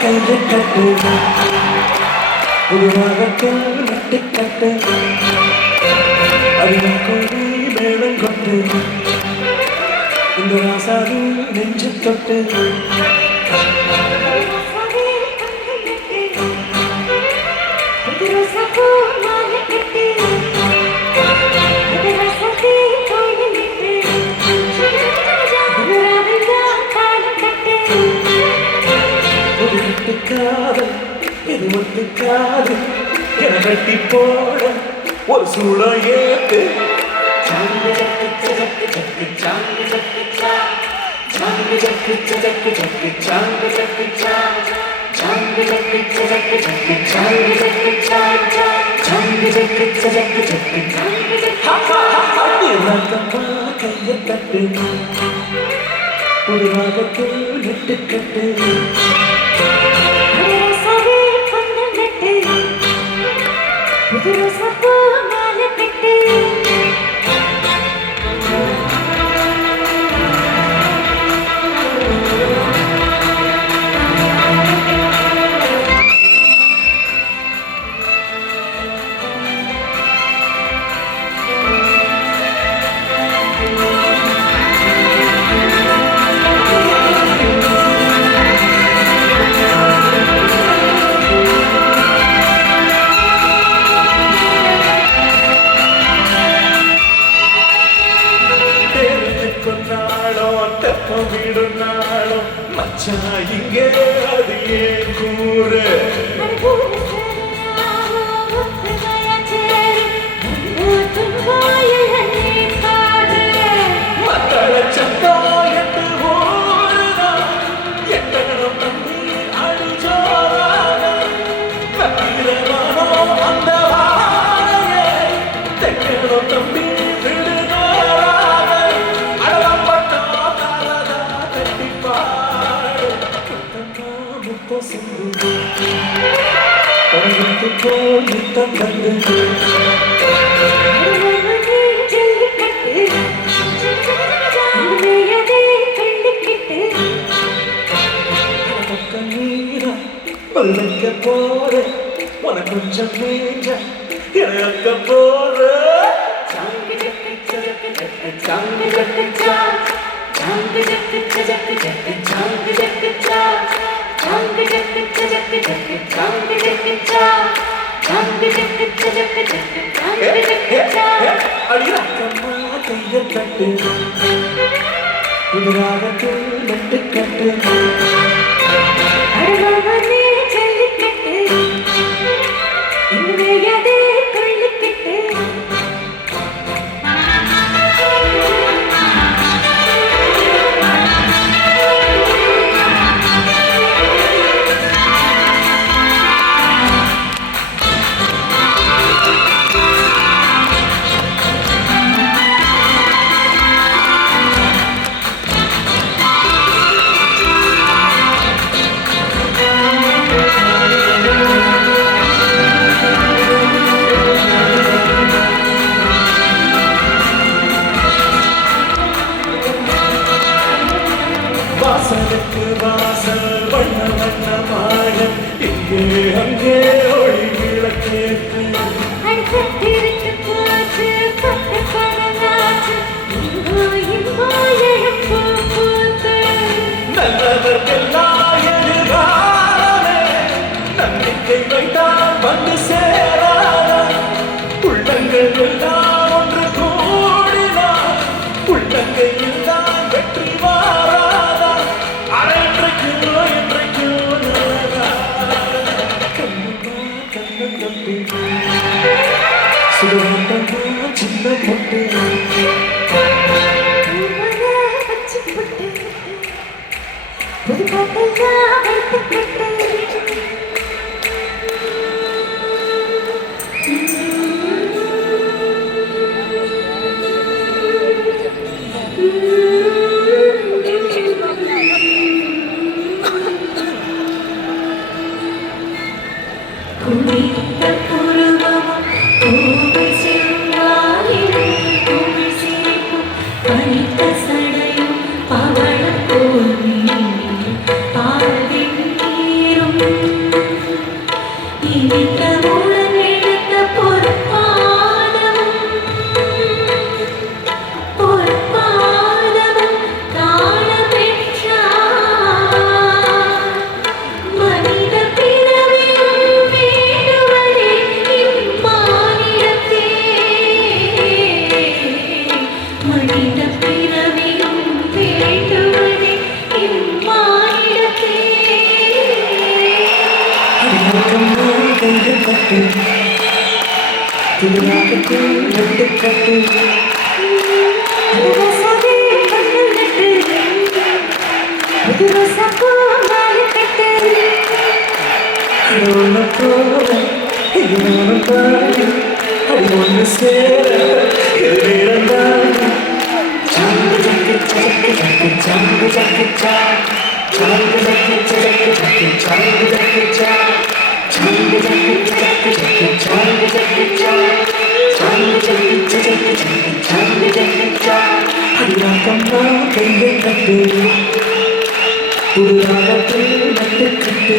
கையை கட்டு உருவாகத்தில் நட்டு கட்டு அறிவன் கோடி மேளம் கொட்டு இந்த ராசாவி நெஞ்சு தொட்டு இது ஒத்துக்காது என கட்டி போட ஒரு சூழல் ஏத்து சாங்கு ஜக்கு ஜக்கு ஜக்கு சாங்கு ஜக்கு சாங்கு ஜக்கு ஜக்கு ஜக்கு சாங்கு ஜக்கு சாங்கு ஜக்கு ஜக்கு ஜக்கு சாங்கு ஜக்கு சாங்கு ஜக்கு ஜக்கு ஜக்கு சாங்கு ஜக்கு ரங்கம்மா கையை தட்டு ஒரு ராகத்தில் நெட்டு கட்டு இங்கே அது ஏன் கூறு மத்தள சந்தாயத்து ஓடுதா எட்டகனம் தம்பி அடிச்சோரான நத்திரமானோ அந்த வாழையே தெக்கனம் தம்பி நித்தம் வந்து நீரா வைக்க போற உனக்கு கொஞ்சம் நீங்க இழக்க போற சாங்கு ஜக்கு ஜக்கு ஜக்கு சாங்கு ஜக்கு சாங்கு ஜக்கு ஜக்கு ஜக்கு சாங்கு ஜக்கு சாங்கு ஜக்கு ஜக்கு ஜக்கு சாங்கு ஜக்கு சாங்கு ஜக்கு ஜக்கு ஜக்கு சாங்கு ஜக்கு அடியாக்கம்மா கையை தட்டு உதிராகத்தில் நட்டு கட்டு அடவனே ஜல்லிக்கட்டு இன்றையதே கொள்ளிக்கட்டு வாசலுக்கு வாசல் வண்ண வண்ணமாக இங்கே அங்கே ஒளி விளக்கேற்று நல்லவர்க்கெல்லாம் எதிர்காலமே நம்பிக்கை வைத்தால் வந்து சேராத உள்ளங்கள் எல்லாம் ஒன்று கூடினார் உள்ளங்கையில் தான் வெற்றி வாராதா அன்றைக்கோ இன்றைக்கோ கண்ணம் தம்பி சுகந்தமா சின்ன பொட்டு புது பாட்டெல்லாம் வைத்து கட்டு பனித்த சடையும் பவள போல் அடியாக்கம்மா கைகள் கட்டு புதுராகத்தில் நட்டுக்கட்டு ரசமே கண்ணில் நட்டு புது ரோசாப்பூ மாலை கட்டு அடியோன போல இவனோன பாடி அடி ஒன்று சேர இது நேரம்தான் சாங்கு ஜக்கு ஜக்கு ஜக்கு சாங்கு ஜக்கு சா சாங்கு ஜக்கு ஜக்கு ஜக்கு சாங்கு ஜக்கு சா சாங்கு ஜக்கு ஜக்கு ஜக்கு சாங்கு ஜக்கு சா சாங்கு ஜக்கு ஜக்கு ஜக்கு சாங்கு ஜக்கு சா அடியாக்கம்மா கையை கட்டு புதுராகத்தில் நட்டு கட்டு